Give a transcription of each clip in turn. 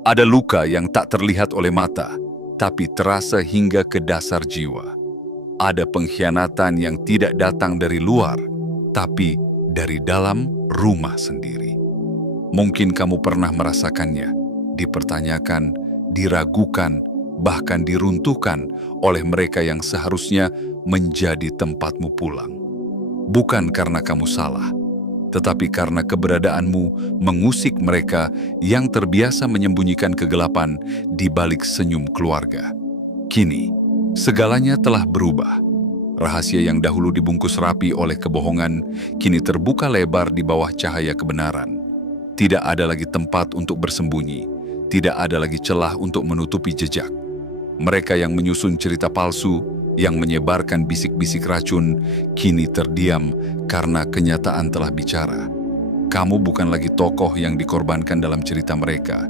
Ada luka yang tak terlihat oleh mata, tapi terasa hingga ke dasar jiwa. Ada pengkhianatan yang tidak datang dari luar, tapi dari dalam rumah sendiri. Mungkin kamu pernah merasakannya, dipertanyakan, diragukan, bahkan diruntuhkan oleh mereka yang seharusnya menjadi tempatmu pulang. Bukan karena kamu salah, tetapi karena keberadaanmu mengusik mereka yang terbiasa menyembunyikan kegelapan di balik senyum keluarga. Kini, segalanya telah berubah. Rahasia yang dahulu dibungkus rapi oleh kebohongan, kini terbuka lebar di bawah cahaya kebenaran. Tidak ada lagi tempat untuk bersembunyi, tidak ada lagi celah untuk menutupi jejak. Mereka yang menyusun cerita palsu, yang menyebarkan bisik-bisik racun, kini terdiam karena kenyataan telah bicara. Kamu bukan lagi tokoh yang dikorbankan dalam cerita mereka.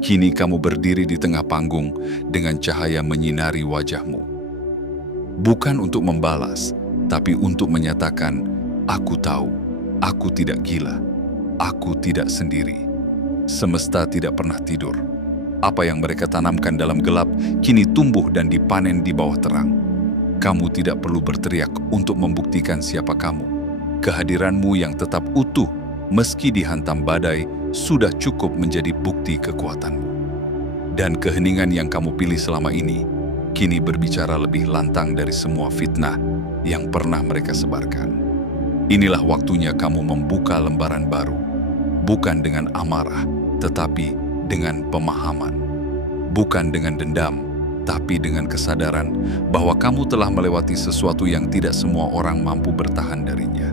Kini kamu berdiri di tengah panggung dengan cahaya menyinari wajahmu. Bukan untuk membalas, tapi untuk menyatakan, aku tahu, aku tidak gila, aku tidak sendiri. Semesta tidak pernah tidur. Apa yang mereka tanamkan dalam gelap, kini tumbuh dan dipanen di bawah terang. Kamu tidak perlu berteriak untuk membuktikan siapa kamu. Kehadiranmu yang tetap utuh, meski dihantam badai, sudah cukup menjadi bukti kekuatanmu. Dan keheningan yang kamu pilih selama ini, kini berbicara lebih lantang dari semua fitnah yang pernah mereka sebarkan. Inilah waktunya kamu membuka lembaran baru, bukan dengan amarah, tetapi dengan pemahaman. Bukan dengan dendam, tapi dengan kesadaran bahwa kamu telah melewati sesuatu yang tidak semua orang mampu bertahan darinya.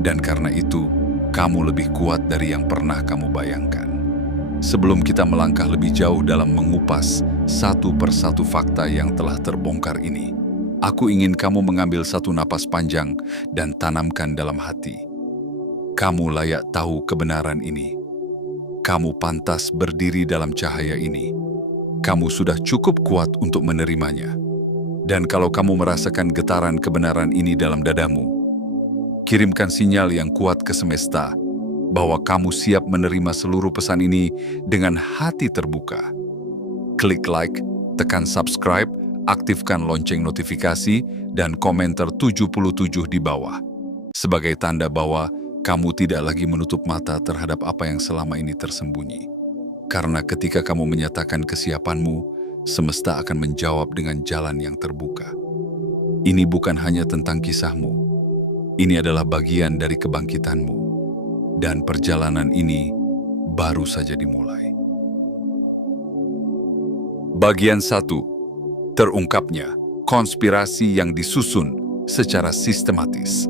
Dan karena itu, kamu lebih kuat dari yang pernah kamu bayangkan. Sebelum kita melangkah lebih jauh dalam mengupas satu persatu fakta yang telah terbongkar ini, aku ingin kamu mengambil satu napas panjang dan tanamkan dalam hati. Kamu layak tahu kebenaran ini. Kamu pantas berdiri dalam cahaya ini. Kamu sudah cukup kuat untuk menerimanya. Dan kalau kamu merasakan getaran kebenaran ini dalam dadamu, kirimkan sinyal yang kuat ke semesta bahwa kamu siap menerima seluruh pesan ini dengan hati terbuka. Klik like, tekan subscribe, aktifkan lonceng notifikasi, dan komentar 77 di bawah. Sebagai tanda bahwa kamu tidak lagi menutup mata terhadap apa yang selama ini tersembunyi. Karena ketika kamu menyatakan kesiapanmu, semesta akan menjawab dengan jalan yang terbuka. Ini bukan hanya tentang kisahmu. Ini adalah bagian dari kebangkitanmu. Dan perjalanan ini baru saja dimulai. Bagian 1. Terungkapnya konspirasi yang disusun secara sistematis.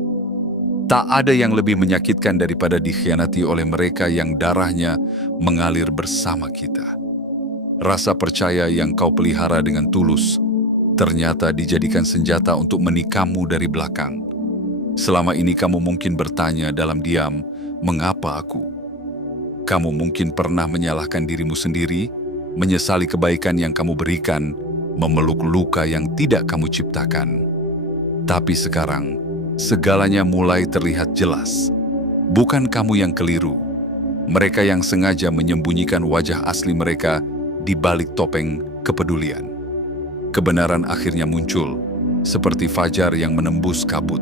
Tak ada yang lebih menyakitkan daripada dikhianati oleh mereka yang darahnya mengalir bersama kita. Rasa percaya yang kau pelihara dengan tulus ternyata dijadikan senjata untuk menikammu dari belakang. Selama ini kamu mungkin bertanya dalam diam, mengapa aku? Kamu mungkin pernah menyalahkan dirimu sendiri, menyesali kebaikan yang kamu berikan, memeluk luka yang tidak kamu ciptakan. Tapi sekarang, segalanya mulai terlihat jelas. Bukan kamu yang keliru. Mereka yang sengaja menyembunyikan wajah asli mereka di balik topeng kepedulian. Kebenaran akhirnya muncul, seperti fajar yang menembus kabut.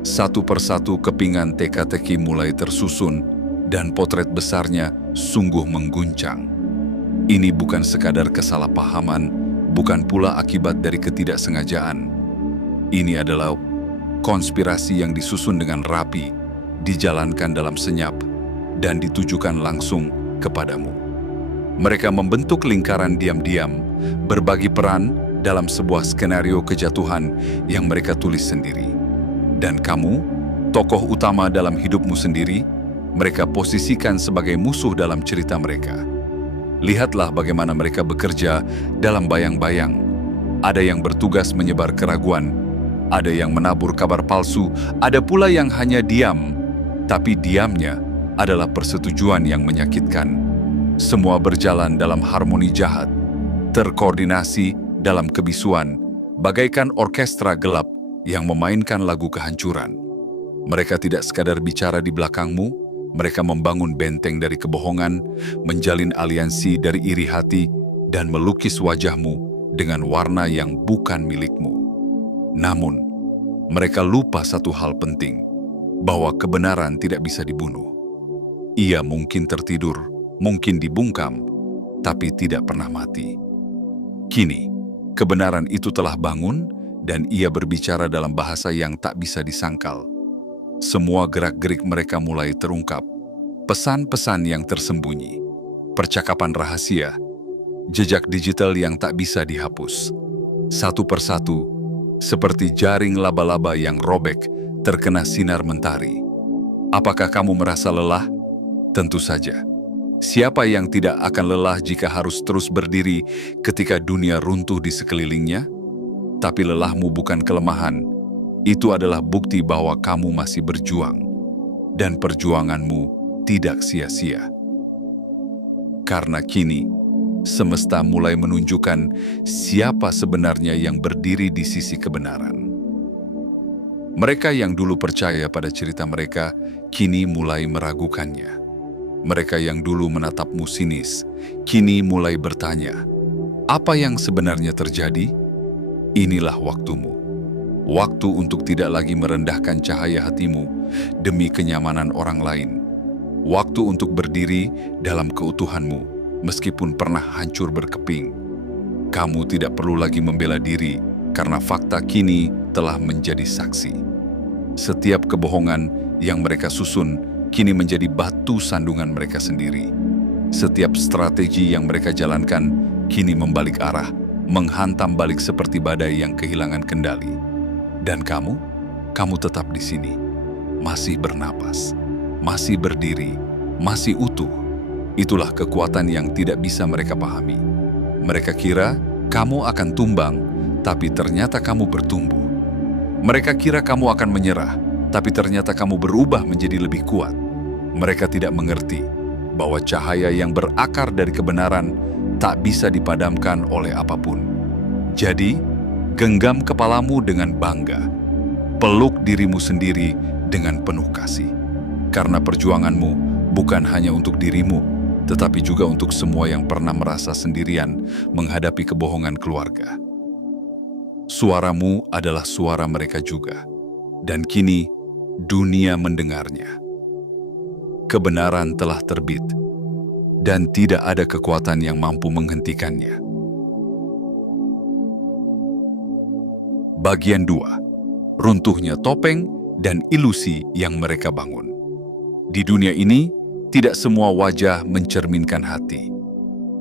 Satu persatu kepingan teka-teki mulai tersusun, dan potret besarnya sungguh mengguncang. Ini bukan sekadar kesalahpahaman, bukan pula akibat dari ketidaksengajaan. Ini adalah konspirasi yang disusun dengan rapi, dijalankan dalam senyap, dan ditujukan langsung kepadamu. Mereka membentuk lingkaran diam-diam, berbagi peran dalam sebuah skenario kejatuhan yang mereka tulis sendiri. Dan kamu, tokoh utama dalam hidupmu sendiri, mereka posisikan sebagai musuh dalam cerita mereka. Lihatlah bagaimana mereka bekerja dalam bayang-bayang. Ada yang bertugas menyebar keraguan, ada yang menabur kabar palsu, ada pula yang hanya diam. Tapi diamnya adalah persetujuan yang menyakitkan. Semua berjalan dalam harmoni jahat, terkoordinasi dalam kebisuan, bagaikan orkestra gelap yang memainkan lagu kehancuran. Mereka tidak sekadar bicara di belakangmu, Mereka membangun benteng dari kebohongan, menjalin aliansi dari iri hati, dan melukis wajahmu dengan warna yang bukan milikmu. Namun, mereka lupa satu hal penting, bahwa kebenaran tidak bisa dibunuh. Ia mungkin tertidur, mungkin dibungkam, tapi tidak pernah mati. Kini, kebenaran itu telah bangun dan ia berbicara dalam bahasa yang tak bisa disangkal. Semua gerak-gerik mereka mulai terungkap. Pesan-pesan yang tersembunyi, percakapan rahasia, jejak digital yang tak bisa dihapus. Satu persatu, seperti jaring laba-laba yang robek terkena sinar mentari. Apakah kamu merasa lelah? Tentu saja. Siapa yang tidak akan lelah jika harus terus berdiri ketika dunia runtuh di sekelilingnya? Tapi lelahmu bukan kelemahan. Itu adalah bukti bahwa kamu masih berjuang. Dan perjuanganmu tidak sia-sia. Karena kini, semesta mulai menunjukkan siapa sebenarnya yang berdiri di sisi kebenaran. Mereka yang dulu percaya pada cerita mereka, kini mulai meragukannya. Mereka yang dulu menatapmu sinis, kini mulai bertanya, apa yang sebenarnya terjadi? Inilah waktumu. Waktu untuk tidak lagi merendahkan cahaya hatimu demi kenyamanan orang lain. Waktu untuk berdiri dalam keutuhanmu, meskipun pernah hancur berkeping. Kamu tidak perlu lagi membela diri, karena fakta kini telah menjadi saksi. Setiap kebohongan yang mereka susun, kini menjadi batu sandungan mereka sendiri. Setiap strategi yang mereka jalankan, kini membalik arah, menghantam balik seperti badai yang kehilangan kendali. Dan kamu tetap di sini, masih bernapas, masih berdiri, masih utuh. Itulah kekuatan yang tidak bisa mereka pahami. Mereka kira kamu akan tumbang, tapi ternyata kamu bertumbuh. Mereka kira kamu akan menyerah, tapi ternyata kamu berubah menjadi lebih kuat. Mereka tidak mengerti bahwa cahaya yang berakar dari kebenaran tak bisa dipadamkan oleh apapun. Jadi, genggam kepalamu dengan bangga. Peluk dirimu sendiri dengan penuh kasih. Karena perjuanganmu bukan hanya untuk dirimu, tetapi juga untuk semua yang pernah merasa sendirian menghadapi kebohongan keluarga. Suaramu adalah suara mereka juga. Dan kini, dunia mendengarnya. Kebenaran telah terbit, dan tidak ada kekuatan yang mampu menghentikannya. Bagian 2. Runtuhnya topeng dan ilusi yang mereka bangun. Di dunia ini, tidak semua wajah mencerminkan hati.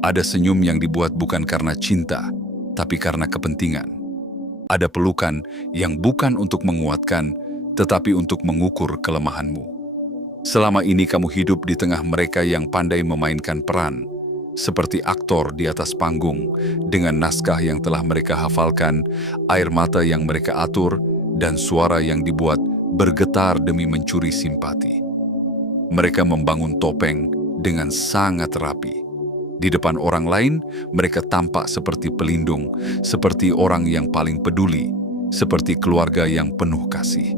Ada senyum yang dibuat bukan karena cinta, tapi karena kepentingan. Ada pelukan yang bukan untuk menguatkan, tetapi untuk mengukur kelemahanmu. Selama ini kamu hidup di tengah mereka yang pandai memainkan peran, seperti aktor di atas panggung, dengan naskah yang telah mereka hafalkan, air mata yang mereka atur, dan suara yang dibuat bergetar demi mencuri simpati. Mereka membangun topeng dengan sangat rapi. Di depan orang lain, mereka tampak seperti pelindung, seperti orang yang paling peduli, seperti keluarga yang penuh kasih.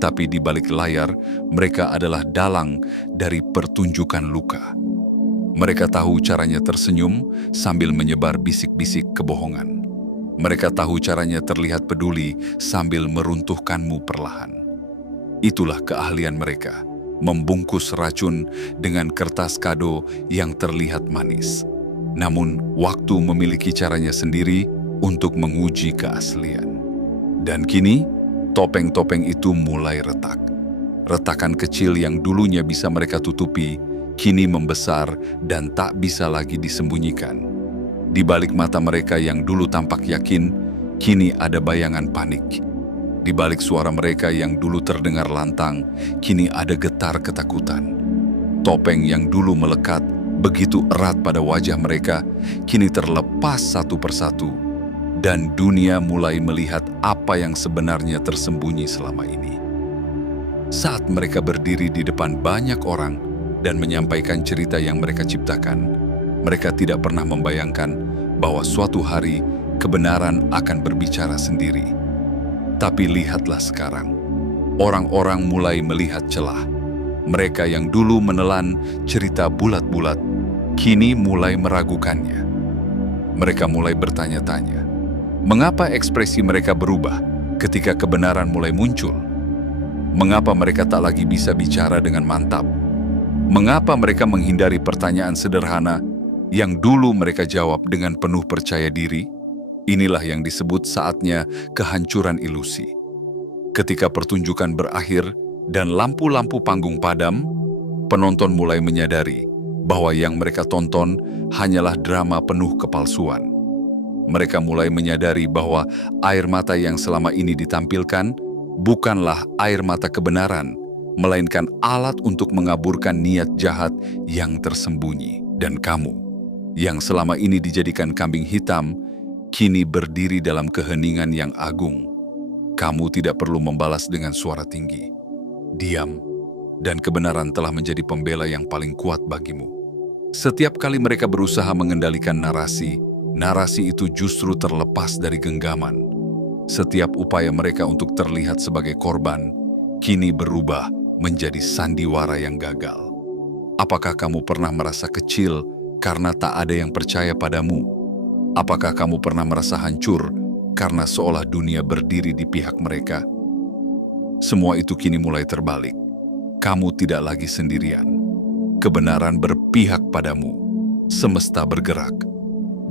Tapi di balik layar, mereka adalah dalang dari pertunjukan luka. Mereka tahu caranya tersenyum sambil menyebar bisik-bisik kebohongan. Mereka tahu caranya terlihat peduli sambil meruntuhkanmu perlahan. Itulah keahlian mereka, membungkus racun dengan kertas kado yang terlihat manis. Namun, waktu memiliki caranya sendiri untuk menguji keaslian. Dan kini, topeng-topeng itu mulai retak. Retakan kecil yang dulunya bisa mereka tutupi, kini membesar dan tak bisa lagi disembunyikan. Di balik mata mereka yang dulu tampak yakin, kini ada bayangan panik. Di balik suara mereka yang dulu terdengar lantang, kini ada getar ketakutan. Topeng yang dulu melekat begitu erat pada wajah mereka, kini terlepas satu persatu, dan dunia mulai melihat apa yang sebenarnya tersembunyi selama ini. Saat mereka berdiri di depan banyak orang dan menyampaikan cerita yang mereka ciptakan, mereka tidak pernah membayangkan bahwa suatu hari kebenaran akan berbicara sendiri. Tapi lihatlah sekarang, orang-orang mulai melihat celah. Mereka yang dulu menelan cerita bulat-bulat, kini mulai meragukannya. Mereka mulai bertanya-tanya, mengapa ekspresi mereka berubah ketika kebenaran mulai muncul? Mengapa mereka tak lagi bisa bicara dengan mantap? Mengapa mereka menghindari pertanyaan sederhana yang dulu mereka jawab dengan penuh percaya diri? Inilah yang disebut saatnya kehancuran ilusi. Ketika pertunjukan berakhir dan lampu-lampu panggung padam, penonton mulai menyadari bahwa yang mereka tonton hanyalah drama penuh kepalsuan. Mereka mulai menyadari bahwa air mata yang selama ini ditampilkan bukanlah air mata kebenaran, melainkan alat untuk mengaburkan niat jahat yang tersembunyi. Dan kamu, yang selama ini dijadikan kambing hitam, kini berdiri dalam keheningan yang agung. Kamu tidak perlu membalas dengan suara tinggi. Diam, dan kebenaran telah menjadi pembela yang paling kuat bagimu. Setiap kali mereka berusaha mengendalikan narasi itu justru terlepas dari genggaman. Setiap upaya mereka untuk terlihat sebagai korban, kini berubah menjadi sandiwara yang gagal. Apakah kamu pernah merasa kecil karena tak ada yang percaya padamu? Apakah kamu pernah merasa hancur karena seolah dunia berdiri di pihak mereka? Semua itu kini mulai terbalik. Kamu tidak lagi sendirian. Kebenaran berpihak padamu. Semesta bergerak.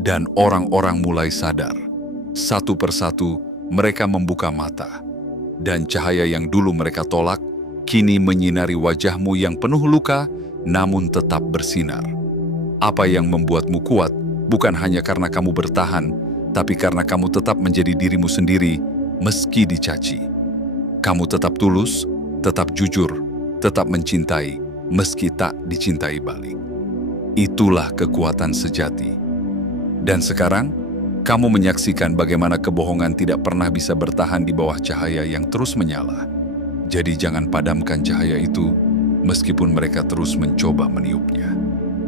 Dan orang-orang mulai sadar. Satu persatu mereka membuka mata. Dan cahaya yang dulu mereka tolak, kini menyinari wajahmu yang penuh luka, namun tetap bersinar. Apa yang membuatmu kuat bukan hanya karena kamu bertahan, tapi karena kamu tetap menjadi dirimu sendiri, meski dicaci. Kamu tetap tulus, tetap jujur, tetap mencintai, meski tak dicintai balik. Itulah kekuatan sejati. Dan sekarang, kamu menyaksikan bagaimana kebohongan tidak pernah bisa bertahan di bawah cahaya yang terus menyala. Jadi jangan padamkan cahaya itu, meskipun mereka terus mencoba meniupnya.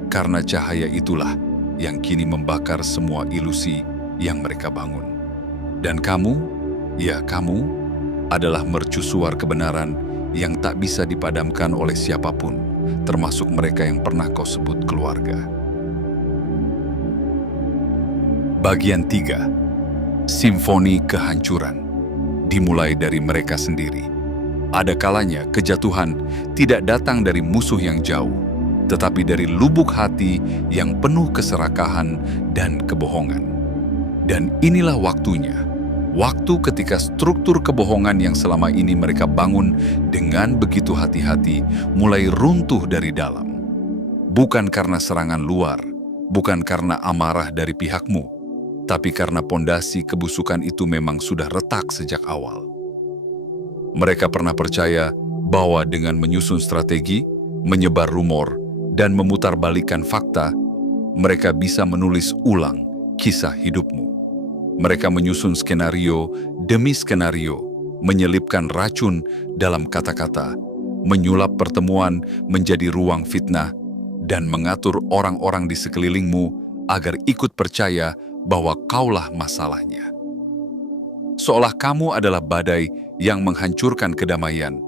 Karena cahaya itulah yang kini membakar semua ilusi yang mereka bangun. Dan kamu, ya kamu, adalah mercusuar kebenaran yang tak bisa dipadamkan oleh siapapun, termasuk mereka yang pernah kau sebut keluarga. Bagian 3. Simfoni kehancuran. Dimulai dari mereka sendiri. Ada kalanya kejatuhan tidak datang dari musuh yang jauh, tetapi dari lubuk hati yang penuh keserakahan dan kebohongan. Dan inilah waktunya. Waktu ketika struktur kebohongan yang selama ini mereka bangun dengan begitu hati-hati mulai runtuh dari dalam. Bukan karena serangan luar, bukan karena amarah dari pihakmu, tapi karena pondasi kebusukan itu memang sudah retak sejak awal. Mereka pernah percaya bahwa dengan menyusun strategi, menyebar rumor, dan memutarbalikkan fakta, mereka bisa menulis ulang kisah hidupmu. Mereka menyusun skenario demi skenario, menyelipkan racun dalam kata-kata, menyulap pertemuan menjadi ruang fitnah, dan mengatur orang-orang di sekelilingmu agar ikut percaya bahwa kaulah masalahnya. Seolah kamu adalah badai yang menghancurkan kedamaian,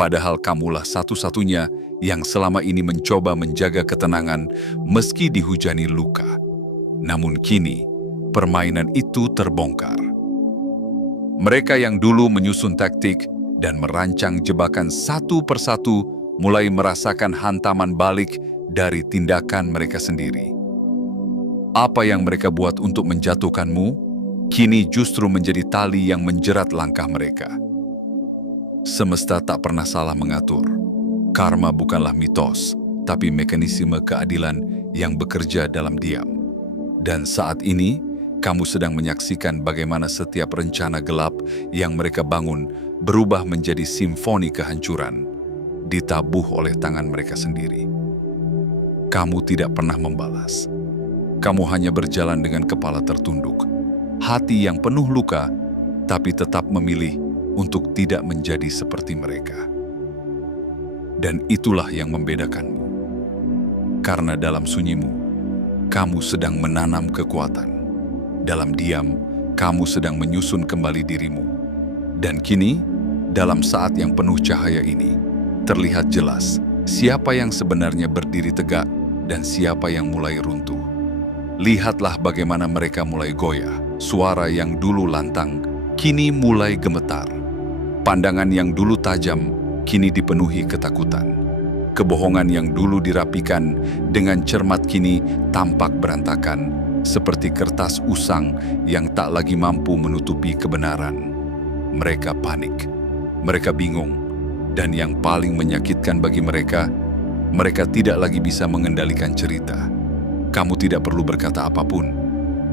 padahal kamulah satu-satunya yang selama ini mencoba menjaga ketenangan meski dihujani luka. Namun kini, permainan itu terbongkar. Mereka yang dulu menyusun taktik dan merancang jebakan satu persatu mulai merasakan hantaman balik dari tindakan mereka sendiri. Apa yang mereka buat untuk menjatuhkanmu, kini justru menjadi tali yang menjerat langkah mereka. Semesta tak pernah salah mengatur. Karma bukanlah mitos, tapi mekanisme keadilan yang bekerja dalam diam. Dan saat ini, kamu sedang menyaksikan bagaimana setiap rencana gelap yang mereka bangun berubah menjadi simfoni kehancuran, ditabuh oleh tangan mereka sendiri. Kamu tidak pernah membalas. Kamu hanya berjalan dengan kepala tertunduk, hati yang penuh luka, tapi tetap memilih untuk tidak menjadi seperti mereka. Dan itulah yang membedakanmu. Karena dalam sunyimu, kamu sedang menanam kekuatan. Dalam diam, kamu sedang menyusun kembali dirimu. Dan kini, dalam saat yang penuh cahaya ini, terlihat jelas siapa yang sebenarnya berdiri tegak dan siapa yang mulai runtuh. Lihatlah bagaimana mereka mulai goyah. Suara yang dulu lantang, kini mulai gemetar. Pandangan yang dulu tajam, kini dipenuhi ketakutan. Kebohongan yang dulu dirapikan dengan cermat kini tampak berantakan, seperti kertas usang yang tak lagi mampu menutupi kebenaran. Mereka panik, mereka bingung, dan yang paling menyakitkan bagi mereka tidak lagi bisa mengendalikan cerita. Kamu tidak perlu berkata apapun.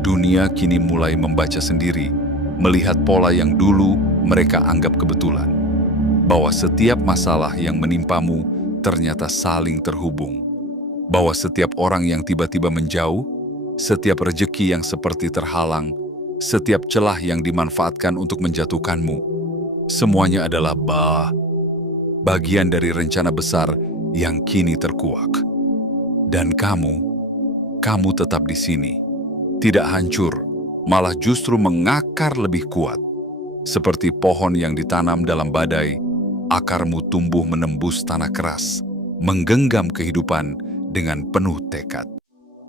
Dunia kini mulai membaca sendiri, melihat pola yang dulu mereka anggap kebetulan. Bahwa setiap masalah yang menimpamu ternyata saling terhubung. Bahwa setiap orang yang tiba-tiba menjauh, setiap rejeki yang seperti terhalang, setiap celah yang dimanfaatkan untuk menjatuhkanmu, semuanya adalah bagian dari rencana besar yang kini terkuak. Dan kamu tetap di sini. Tidak hancur, malah justru mengakar lebih kuat. Seperti pohon yang ditanam dalam badai, akarmu tumbuh menembus tanah keras, menggenggam kehidupan dengan penuh tekad.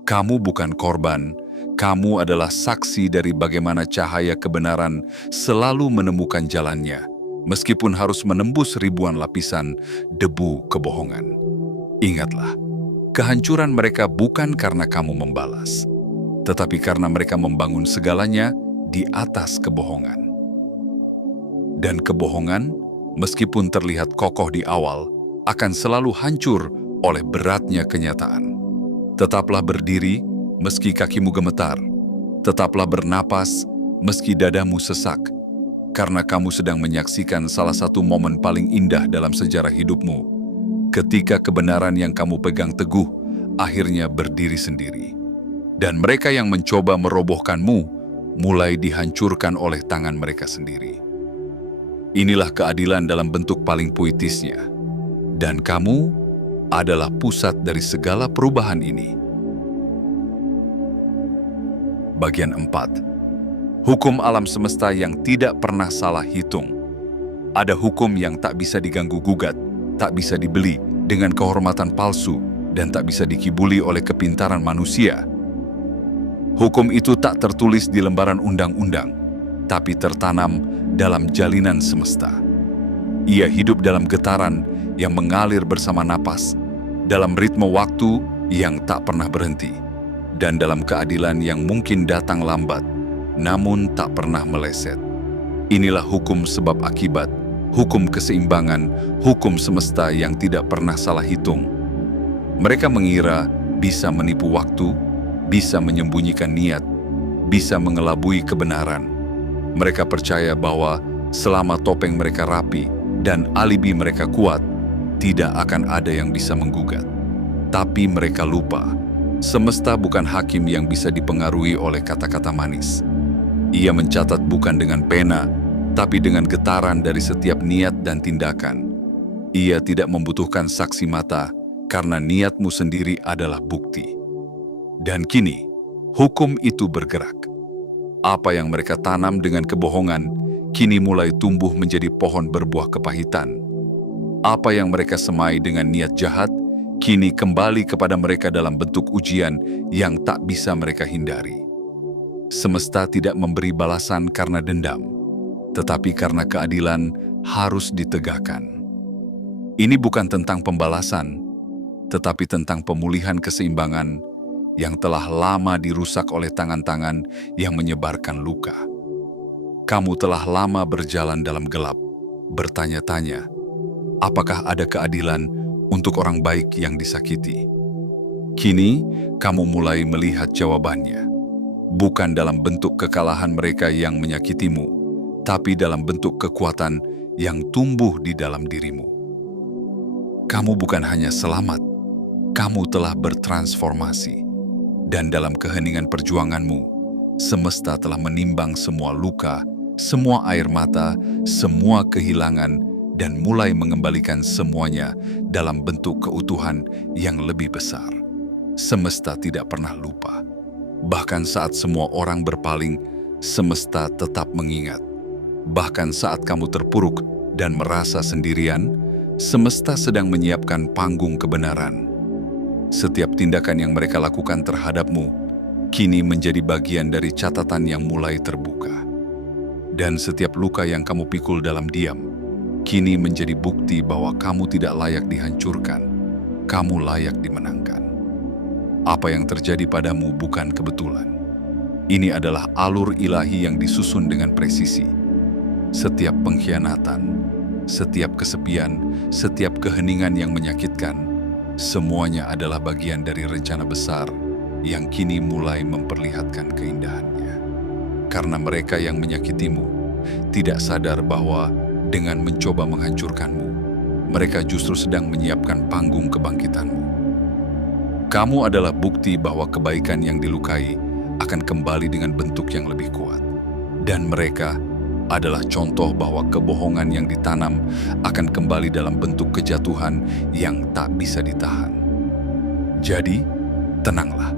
Kamu bukan korban, kamu adalah saksi dari bagaimana cahaya kebenaran selalu menemukan jalannya, meskipun harus menembus ribuan lapisan debu kebohongan. Ingatlah, kehancuran mereka bukan karena kamu membalas, tetapi karena mereka membangun segalanya di atas kebohongan. Dan kebohongan, meskipun terlihat kokoh di awal, akan selalu hancur oleh beratnya kenyataan. Tetaplah berdiri meski kakimu gemetar. Tetaplah bernapas meski dadamu sesak. Karena kamu sedang menyaksikan salah satu momen paling indah dalam sejarah hidupmu. Ketika kebenaran yang kamu pegang teguh akhirnya berdiri sendiri. Dan mereka yang mencoba merobohkanmu mulai dihancurkan oleh tangan mereka sendiri. Inilah keadilan dalam bentuk paling puitisnya. Dan kamu adalah pusat dari segala perubahan ini. Bagian 4. Hukum alam semesta yang tidak pernah salah hitung. Ada hukum yang tak bisa diganggu-gugat, tak bisa dibeli dengan kehormatan palsu, dan tak bisa dikibuli oleh kepintaran manusia. Hukum itu tak tertulis di lembaran undang-undang, tapi tertanam dalam jalinan semesta. Ia hidup dalam getaran yang mengalir bersama napas, dalam ritme waktu yang tak pernah berhenti, dan dalam keadilan yang mungkin datang lambat, namun tak pernah meleset. Inilah hukum sebab akibat, hukum keseimbangan, hukum semesta yang tidak pernah salah hitung. Mereka mengira bisa menipu waktu, bisa menyembunyikan niat, bisa mengelabui kebenaran. Mereka percaya bahwa selama topeng mereka rapi dan alibi mereka kuat, tidak akan ada yang bisa menggugat. Tapi mereka lupa, semesta bukan hakim yang bisa dipengaruhi oleh kata-kata manis. Ia mencatat bukan dengan pena, tapi dengan getaran dari setiap niat dan tindakan. Ia tidak membutuhkan saksi mata, karena niatmu sendiri adalah bukti. Dan kini, hukum itu bergerak. Apa yang mereka tanam dengan kebohongan, kini mulai tumbuh menjadi pohon berbuah kepahitan. Apa yang mereka semai dengan niat jahat, kini kembali kepada mereka dalam bentuk ujian yang tak bisa mereka hindari. Semesta tidak memberi balasan karena dendam, tetapi karena keadilan harus ditegakkan. Ini bukan tentang pembalasan, tetapi tentang pemulihan keseimbangan yang telah lama dirusak oleh tangan-tangan yang menyebarkan luka. Kamu telah lama berjalan dalam gelap, bertanya-tanya, apakah ada keadilan untuk orang baik yang disakiti? Kini, kamu mulai melihat jawabannya. Bukan dalam bentuk kekalahan mereka yang menyakitimu, tapi dalam bentuk kekuatan yang tumbuh di dalam dirimu. Kamu bukan hanya selamat, kamu telah bertransformasi. Dan dalam keheningan perjuanganmu, semesta telah menimbang semua luka, semua air mata, semua kehilangan, dan mulai mengembalikan semuanya dalam bentuk keutuhan yang lebih besar. Semesta tidak pernah lupa. Bahkan saat semua orang berpaling, semesta tetap mengingat. Bahkan saat kamu terpuruk dan merasa sendirian, Semesta sedang menyiapkan panggung kebenaran. Setiap tindakan yang mereka lakukan terhadapmu kini menjadi bagian dari catatan yang mulai terbuka. Dan setiap luka yang kamu pikul dalam diam, kini menjadi bukti bahwa kamu tidak layak dihancurkan, kamu layak dimenangkan. Apa yang terjadi padamu bukan kebetulan. Ini adalah alur ilahi yang disusun dengan presisi. Setiap pengkhianatan, setiap kesepian, setiap keheningan yang menyakitkan, semuanya adalah bagian dari rencana besar yang kini mulai memperlihatkan keindahannya. Karena mereka yang menyakitimu tidak sadar bahwa dengan mencoba menghancurkanmu, mereka justru sedang menyiapkan panggung kebangkitanmu. Kamu adalah bukti bahwa kebaikan yang dilukai akan kembali dengan bentuk yang lebih kuat. Dan mereka adalah contoh bahwa kebohongan yang ditanam akan kembali dalam bentuk kejatuhan yang tak bisa ditahan. Jadi, tenanglah.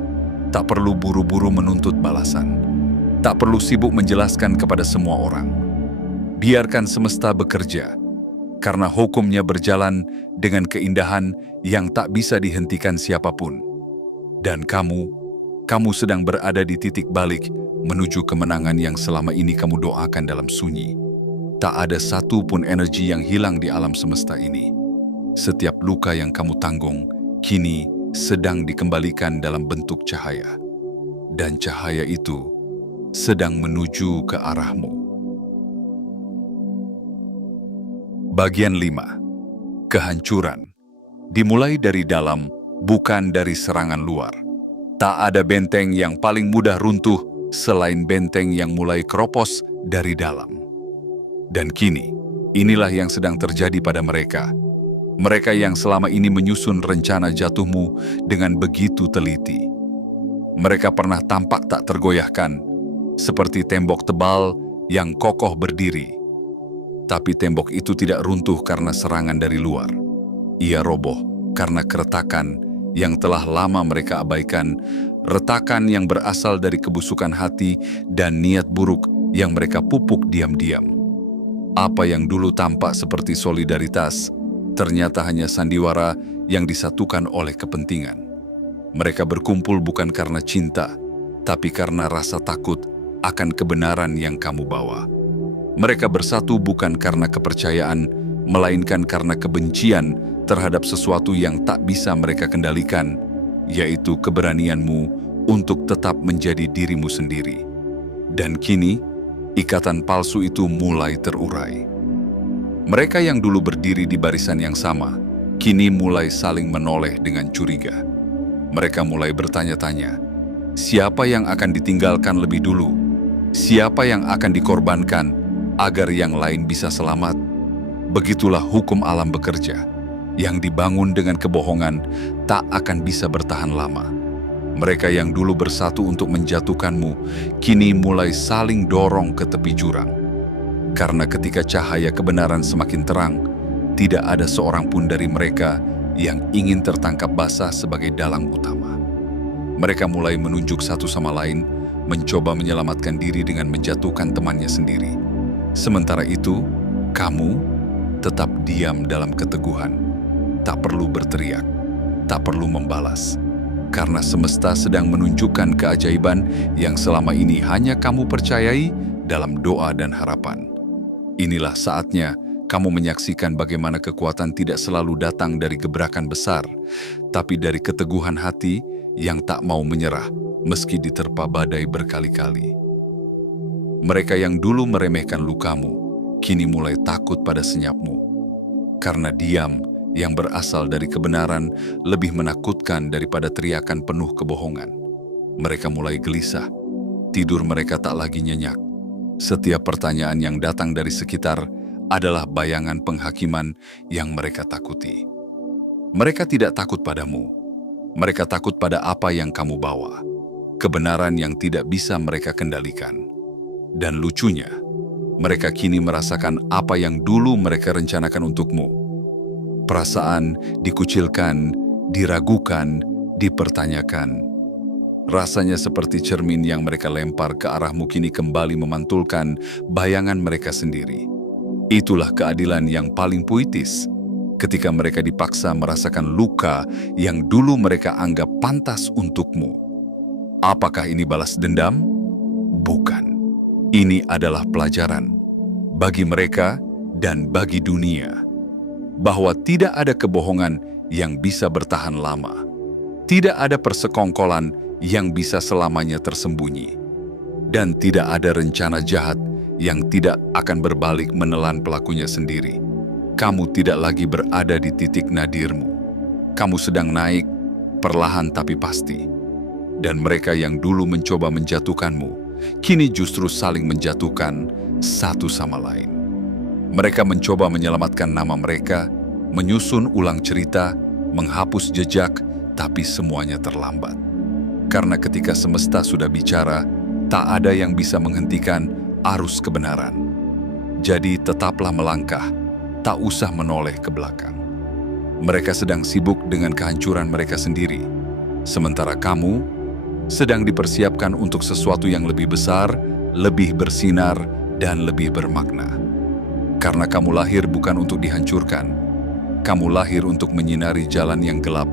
Tak perlu buru-buru menuntut balasan. Tak perlu sibuk menjelaskan kepada semua orang. Biarkan semesta bekerja, karena hukumnya berjalan dengan keindahan yang tak bisa dihentikan siapapun. Dan kamu sedang berada di titik balik menuju kemenangan yang selama ini kamu doakan dalam sunyi. Tak ada satu pun energi yang hilang di alam semesta ini. Setiap luka yang kamu tanggung kini sedang dikembalikan dalam bentuk cahaya. Dan cahaya itu sedang menuju ke arahmu. Bagian 5. Kehancuran. Dimulai dari dalam, bukan dari serangan luar. Tak ada benteng yang paling mudah runtuh selain benteng yang mulai keropos dari dalam. Dan kini, inilah yang sedang terjadi pada mereka. Mereka yang selama ini menyusun rencana jatuhmu dengan begitu teliti. Mereka pernah tampak tak tergoyahkan, seperti tembok tebal yang kokoh berdiri. Tapi tembok itu tidak runtuh karena serangan dari luar. Ia roboh karena keretakan yang telah lama mereka abaikan, retakan yang berasal dari kebusukan hati dan niat buruk yang mereka pupuk diam-diam. Apa yang dulu tampak seperti solidaritas, ternyata hanya sandiwara yang disatukan oleh kepentingan. Mereka berkumpul bukan karena cinta, tapi karena rasa takut akan kebenaran yang kamu bawa. Mereka bersatu bukan karena kepercayaan, melainkan karena kebencian terhadap sesuatu yang tak bisa mereka kendalikan, yaitu keberanianmu untuk tetap menjadi dirimu sendiri. Dan kini, ikatan palsu itu mulai terurai. Mereka yang dulu berdiri di barisan yang sama, kini mulai saling menoleh dengan curiga. Mereka mulai bertanya-tanya, siapa yang akan ditinggalkan lebih dulu? Siapa yang akan dikorbankan agar yang lain bisa selamat? Begitulah hukum alam bekerja. Yang dibangun dengan kebohongan tak akan bisa bertahan lama. Mereka yang dulu bersatu untuk menjatuhkanmu, kini mulai saling dorong ke tepi jurang. Karena ketika cahaya kebenaran semakin terang, tidak ada seorang pun dari mereka yang ingin tertangkap basah sebagai dalang utama. Mereka mulai menunjuk satu sama lain, mencoba menyelamatkan diri dengan menjatuhkan temannya sendiri. Sementara itu, kamu tetap diam dalam keteguhan. Tak perlu berteriak, tak perlu membalas. Karena semesta sedang menunjukkan keajaiban yang selama ini hanya kamu percayai dalam doa dan harapan. Inilah saatnya kamu menyaksikan bagaimana kekuatan tidak selalu datang dari gebrakan besar, tapi dari keteguhan hati yang tak mau menyerah meski diterpa badai berkali-kali. Mereka yang dulu meremehkan lukamu, kini mulai takut pada senyapmu. Karena diam yang berasal dari kebenaran lebih menakutkan daripada teriakan penuh kebohongan. Mereka mulai gelisah, tidur mereka tak lagi nyenyak. Setiap pertanyaan yang datang dari sekitar adalah bayangan penghakiman yang mereka takuti. Mereka tidak takut padamu. Mereka takut pada apa yang kamu bawa. Kebenaran yang tidak bisa mereka kendalikan. Dan lucunya, mereka kini merasakan apa yang dulu mereka rencanakan untukmu. Perasaan dikucilkan, diragukan, dipertanyakan. Rasanya seperti cermin yang mereka lempar ke arahmu kini kembali memantulkan bayangan mereka sendiri. Itulah keadilan yang paling puitis. ketika mereka dipaksa merasakan luka yang dulu mereka anggap pantas untukmu. Apakah ini balas dendam? Bukan. Ini adalah pelajaran bagi mereka dan bagi dunia, bahwa tidak ada kebohongan yang bisa bertahan lama. Tidak ada persekongkolan yang bisa selamanya tersembunyi. Dan tidak ada rencana jahat yang tidak akan berbalik menelan pelakunya sendiri. Kamu tidak lagi berada di titik nadirmu. Kamu sedang naik, perlahan tapi pasti. Dan mereka yang dulu mencoba menjatuhkanmu, kini justru saling menjatuhkan satu sama lain. Mereka mencoba menyelamatkan nama mereka, menyusun ulang cerita, menghapus jejak, tapi semuanya terlambat. Karena ketika semesta sudah bicara, tak ada yang bisa menghentikan arus kebenaran. Jadi tetaplah melangkah, tak usah menoleh ke belakang. Mereka sedang sibuk dengan kehancuran mereka sendiri, sementara kamu sedang dipersiapkan untuk sesuatu yang lebih besar, lebih bersinar, dan lebih bermakna. Karena kamu lahir bukan untuk dihancurkan, kamu lahir untuk menyinari jalan yang gelap,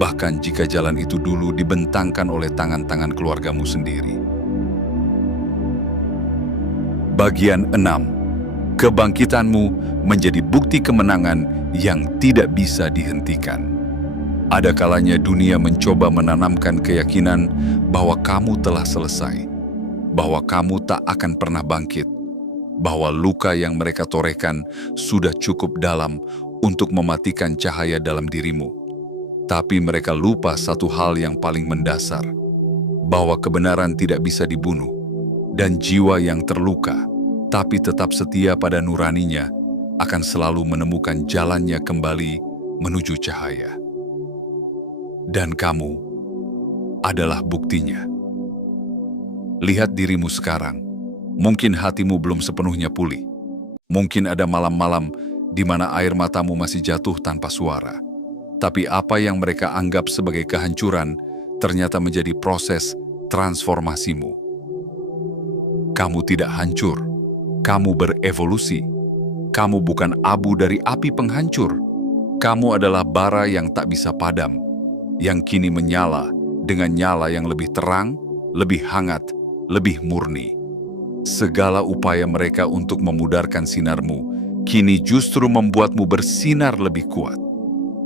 bahkan jika jalan itu dulu dibentangkan oleh tangan-tangan keluargamu sendiri. Bagian 6. Kebangkitanmu menjadi bukti kemenangan yang tidak bisa dihentikan. Ada kalanya dunia mencoba menanamkan keyakinan bahwa kamu telah selesai, bahwa kamu tak akan pernah bangkit, bahwa luka yang mereka torehkan sudah cukup dalam untuk mematikan cahaya dalam dirimu. Tapi mereka lupa satu hal yang paling mendasar, bahwa kebenaran tidak bisa dibunuh, dan jiwa yang terluka, tapi tetap setia pada nuraninya, akan selalu menemukan jalannya kembali menuju cahaya. Dan kamu adalah buktinya. Lihat dirimu sekarang. Mungkin hatimu belum sepenuhnya pulih. Mungkin ada malam-malam di mana air matamu masih jatuh tanpa suara. Tapi apa yang mereka anggap sebagai kehancuran ternyata menjadi proses transformasimu. Kamu tidak hancur. Kamu berevolusi. Kamu bukan abu dari api penghancur. Kamu adalah bara yang tak bisa padam, yang kini menyala dengan nyala yang lebih terang, lebih hangat, lebih murni. Segala upaya mereka untuk memudarkan sinarmu, kini justru membuatmu bersinar lebih kuat.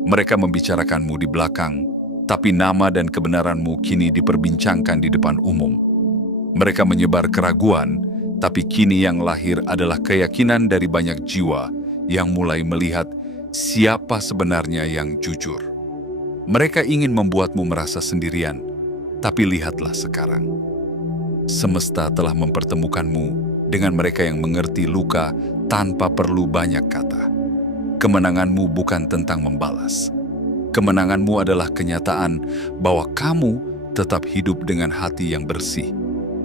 Mereka membicarakanmu di belakang, tapi nama dan kebenaranmu kini diperbincangkan di depan umum. Mereka menyebar keraguan, tapi kini yang lahir adalah keyakinan dari banyak jiwa yang mulai melihat siapa sebenarnya yang jujur. Mereka ingin membuatmu merasa sendirian, tapi lihatlah sekarang. Semesta telah mempertemukanmu dengan mereka yang mengerti luka tanpa perlu banyak kata. Kemenanganmu bukan tentang membalas. Kemenanganmu adalah kenyataan bahwa kamu tetap hidup dengan hati yang bersih,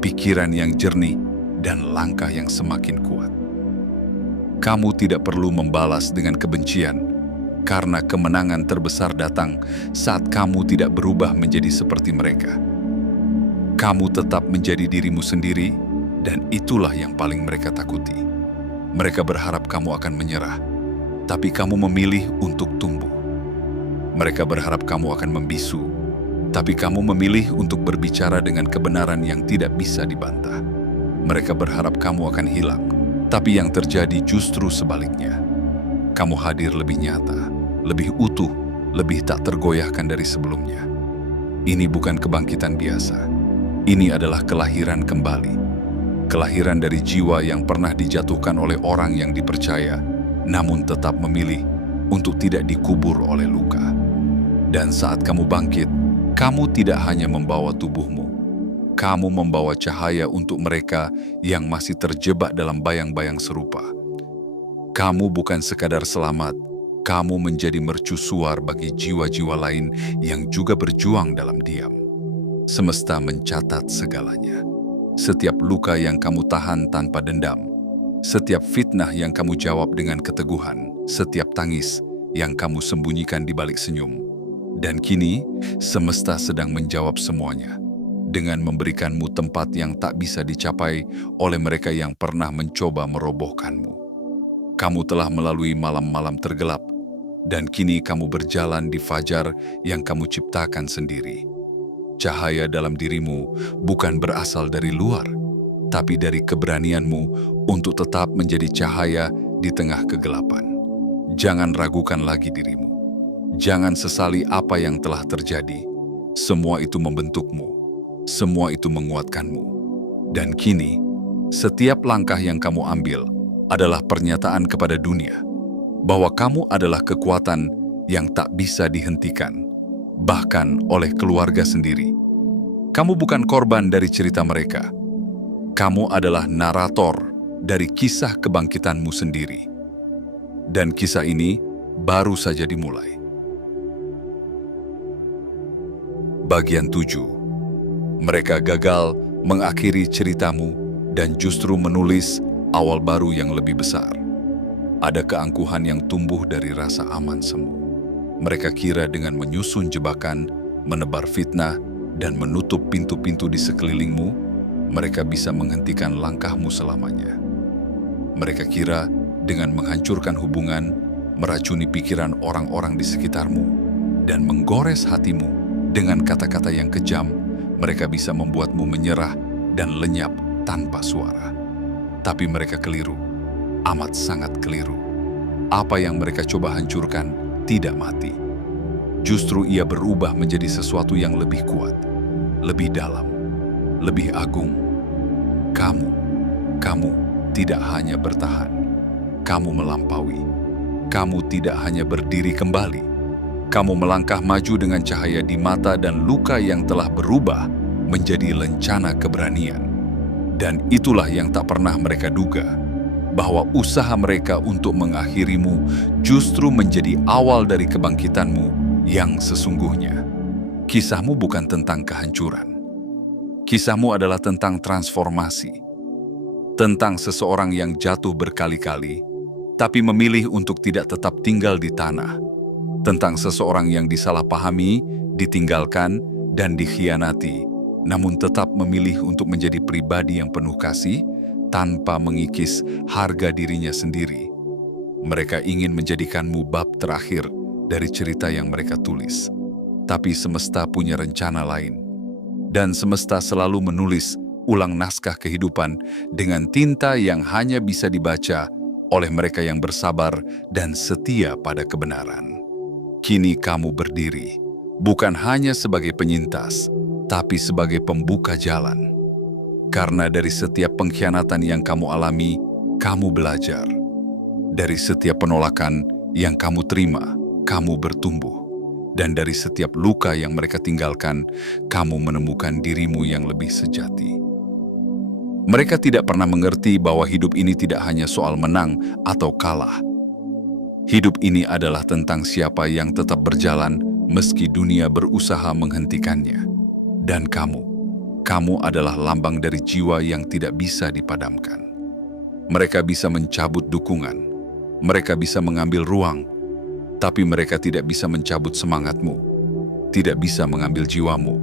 pikiran yang jernih, dan langkah yang semakin kuat. Kamu tidak perlu membalas dengan kebencian, karena kemenangan terbesar datang saat kamu tidak berubah menjadi seperti mereka. Kamu tetap menjadi dirimu sendiri, dan itulah yang paling mereka takuti. Mereka berharap kamu akan menyerah, tapi kamu memilih untuk tumbuh. Mereka berharap kamu akan membisu, tapi kamu memilih untuk berbicara dengan kebenaran yang tidak bisa dibantah. Mereka berharap kamu akan hilang, tapi yang terjadi justru sebaliknya. Kamu hadir lebih nyata, lebih utuh, lebih tak tergoyahkan dari sebelumnya. Ini bukan kebangkitan biasa. Ini adalah kelahiran kembali. Kelahiran dari jiwa yang pernah dijatuhkan oleh orang yang dipercaya, namun tetap memilih untuk tidak dikubur oleh luka. Dan saat kamu bangkit, kamu tidak hanya membawa tubuhmu. Kamu membawa cahaya untuk mereka yang masih terjebak dalam bayang-bayang serupa. Kamu bukan sekadar selamat, kamu menjadi mercusuar bagi jiwa-jiwa lain yang juga berjuang dalam diam. Semesta mencatat segalanya. Setiap luka yang kamu tahan tanpa dendam, setiap fitnah yang kamu jawab dengan keteguhan, setiap tangis yang kamu sembunyikan di balik senyum. Dan kini, semesta sedang menjawab semuanya dengan memberikanmu tempat yang tak bisa dicapai oleh mereka yang pernah mencoba merobohkanmu. Kamu telah melalui malam-malam tergelap, Dan kini kamu berjalan di fajar yang kamu ciptakan sendiri. Cahaya dalam dirimu bukan berasal dari luar, tapi dari keberanianmu untuk tetap menjadi cahaya di tengah kegelapan. Jangan ragukan lagi dirimu. Jangan sesali apa yang telah terjadi. Semua itu membentukmu. Semua itu menguatkanmu. Dan kini, setiap langkah yang kamu ambil adalah pernyataan kepada dunia bahwa kamu adalah kekuatan yang tak bisa dihentikan, bahkan oleh keluarga sendiri. Kamu bukan korban dari cerita mereka. Kamu adalah narator dari kisah kebangkitanmu sendiri. Dan kisah ini baru saja dimulai. Bagian 7. Mereka gagal mengakhiri ceritamu dan justru menulis awal baru yang lebih besar. Ada keangkuhan yang tumbuh dari rasa aman semu. Mereka kira dengan menyusun jebakan, menebar fitnah, dan menutup pintu-pintu di sekelilingmu, mereka bisa menghentikan langkahmu selamanya. Mereka kira dengan menghancurkan hubungan, meracuni pikiran orang-orang di sekitarmu, dan menggores hatimu dengan kata-kata yang kejam, mereka bisa membuatmu menyerah dan lenyap tanpa suara. Tapi mereka keliru. Amat sangat keliru. Apa yang mereka coba hancurkan tidak mati. Justru ia berubah menjadi sesuatu yang lebih kuat, lebih dalam, lebih agung. Kamu tidak hanya bertahan. Kamu melampaui. Kamu tidak hanya berdiri kembali. Kamu melangkah maju dengan cahaya di mata dan luka yang telah berubah menjadi lencana keberanian. Dan itulah yang tak pernah mereka duga, bahwa usaha mereka untuk mengakhirimu justru menjadi awal dari kebangkitanmu yang sesungguhnya. Kisahmu bukan tentang kehancuran. Kisahmu adalah tentang transformasi. Tentang seseorang yang jatuh berkali-kali, tapi memilih untuk tidak tetap tinggal di tanah. Tentang seseorang yang disalahpahami, ditinggalkan, dan dikhianati, namun tetap memilih untuk menjadi pribadi yang penuh kasih, tanpa mengikis harga dirinya sendiri. Mereka ingin menjadikanmu bab terakhir dari cerita yang mereka tulis. Tapi semesta punya rencana lain. Dan semesta selalu menulis ulang naskah kehidupan dengan tinta yang hanya bisa dibaca oleh mereka yang bersabar dan setia pada kebenaran. Kini kamu berdiri, bukan hanya sebagai penyintas, tapi sebagai pembuka jalan. Karena dari setiap pengkhianatan yang kamu alami, kamu belajar. Dari setiap penolakan yang kamu terima, kamu bertumbuh. Dan dari setiap luka yang mereka tinggalkan, kamu menemukan dirimu yang lebih sejati. Mereka tidak pernah mengerti bahwa hidup ini tidak hanya soal menang atau kalah. Hidup ini adalah tentang siapa yang tetap berjalan meski dunia berusaha menghentikannya. Dan kamu adalah lambang dari jiwa yang tidak bisa dipadamkan. Mereka bisa mencabut dukungan, mereka bisa mengambil ruang, tapi mereka tidak bisa mencabut semangatmu, tidak bisa mengambil jiwamu.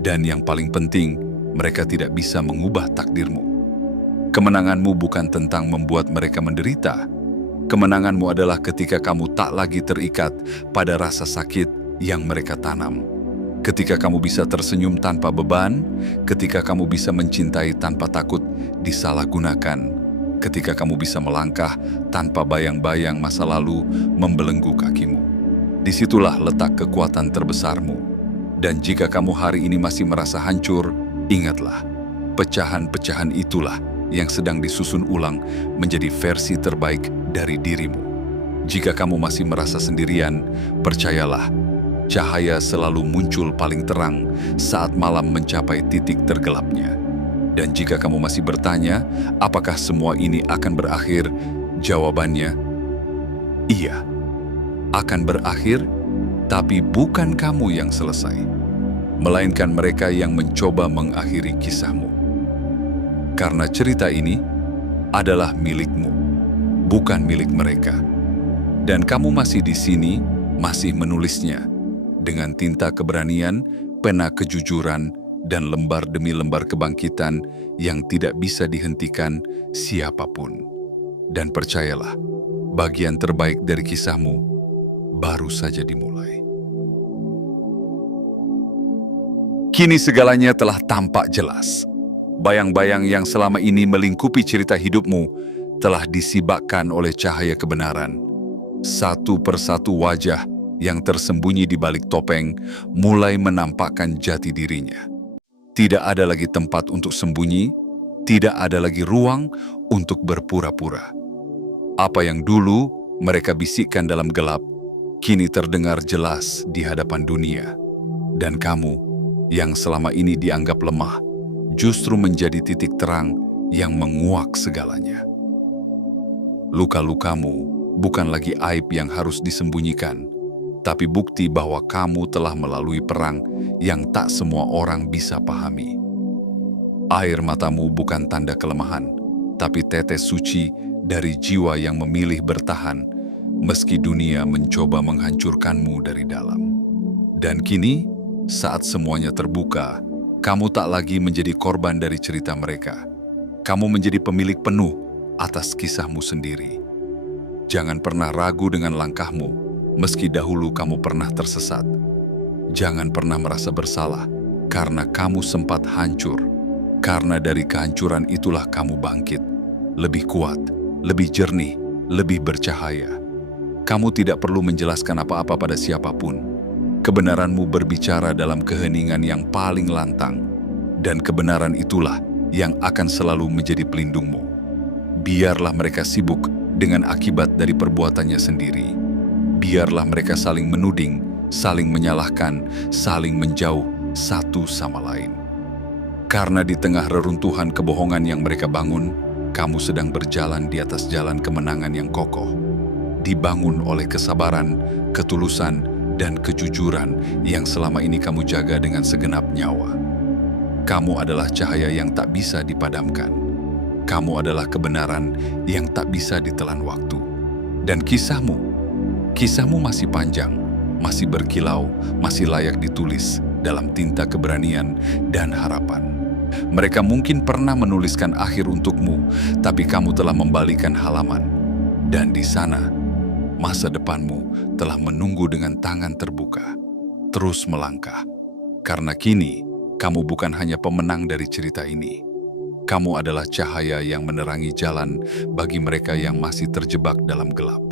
Dan yang paling penting, mereka tidak bisa mengubah takdirmu. Kemenanganmu bukan tentang membuat mereka menderita. Kemenanganmu adalah ketika kamu tak lagi terikat pada rasa sakit yang mereka tanam. Ketika kamu bisa tersenyum tanpa beban, ketika kamu bisa mencintai tanpa takut disalahgunakan, ketika kamu bisa melangkah tanpa bayang-bayang masa lalu membelenggu kakimu. Disitulah letak kekuatan terbesarmu. Dan jika kamu hari ini masih merasa hancur, ingatlah, pecahan-pecahan itulah yang sedang disusun ulang menjadi versi terbaik dari dirimu. Jika kamu masih merasa sendirian, percayalah, cahaya selalu muncul paling terang saat malam mencapai titik tergelapnya. Dan jika kamu masih bertanya, apakah semua ini akan berakhir? Jawabannya, iya, akan berakhir, tapi bukan kamu yang selesai, melainkan mereka yang mencoba mengakhiri kisahmu. Karena cerita ini adalah milikmu, bukan milik mereka. Dan kamu masih di sini, masih menulisnya, dengan tinta keberanian, pena kejujuran, dan lembar demi lembar kebangkitan yang tidak bisa dihentikan siapapun. Dan percayalah, bagian terbaik dari kisahmu baru saja dimulai. Kini segalanya telah tampak jelas. Bayang-bayang yang selama ini melingkupi cerita hidupmu telah disibakkan oleh cahaya kebenaran. Satu persatu wajah yang tersembunyi di balik topeng mulai menampakkan jati dirinya. Tidak ada lagi tempat untuk sembunyi, tidak ada lagi ruang untuk berpura-pura. Apa yang dulu mereka bisikkan dalam gelap, kini terdengar jelas di hadapan dunia. Dan kamu, yang selama ini dianggap lemah, justru menjadi titik terang yang menguak segalanya. Luka-lukamu bukan lagi aib yang harus disembunyikan, tapi bukti bahwa kamu telah melalui perang yang tak semua orang bisa pahami. Air matamu bukan tanda kelemahan, tapi tetes suci dari jiwa yang memilih bertahan, meski dunia mencoba menghancurkanmu dari dalam. Dan kini, saat semuanya terbuka, kamu tak lagi menjadi korban dari cerita mereka. Kamu menjadi pemilik penuh atas kisahmu sendiri. Jangan pernah ragu dengan langkahmu, meski dahulu kamu pernah tersesat. Jangan pernah merasa bersalah, karena kamu sempat hancur. Karena dari kehancuran itulah kamu bangkit, lebih kuat, lebih jernih, lebih bercahaya. Kamu tidak perlu menjelaskan apa-apa pada siapapun. Kebenaranmu berbicara dalam keheningan yang paling lantang, dan kebenaran itulah yang akan selalu menjadi pelindungmu. Biarlah mereka sibuk dengan akibat dari perbuatannya sendiri. Biarlah mereka saling menuding, saling menyalahkan, saling menjauh satu sama lain. Karena di tengah reruntuhan kebohongan yang mereka bangun, kamu sedang berjalan di atas jalan kemenangan yang kokoh. Dibangun oleh kesabaran, ketulusan, dan kejujuran yang selama ini kamu jaga dengan segenap nyawa. Kamu adalah cahaya yang tak bisa dipadamkan. Kamu adalah kebenaran yang tak bisa ditelan waktu. Dan kisahmu masih panjang, masih berkilau, masih layak ditulis dalam tinta keberanian dan harapan. Mereka mungkin pernah menuliskan akhir untukmu, tapi kamu telah membalikan halaman. Dan di sana, masa depanmu telah menunggu dengan tangan terbuka. Terus melangkah, karena kini kamu bukan hanya pemenang dari cerita ini. Kamu adalah cahaya yang menerangi jalan bagi mereka yang masih terjebak dalam gelap.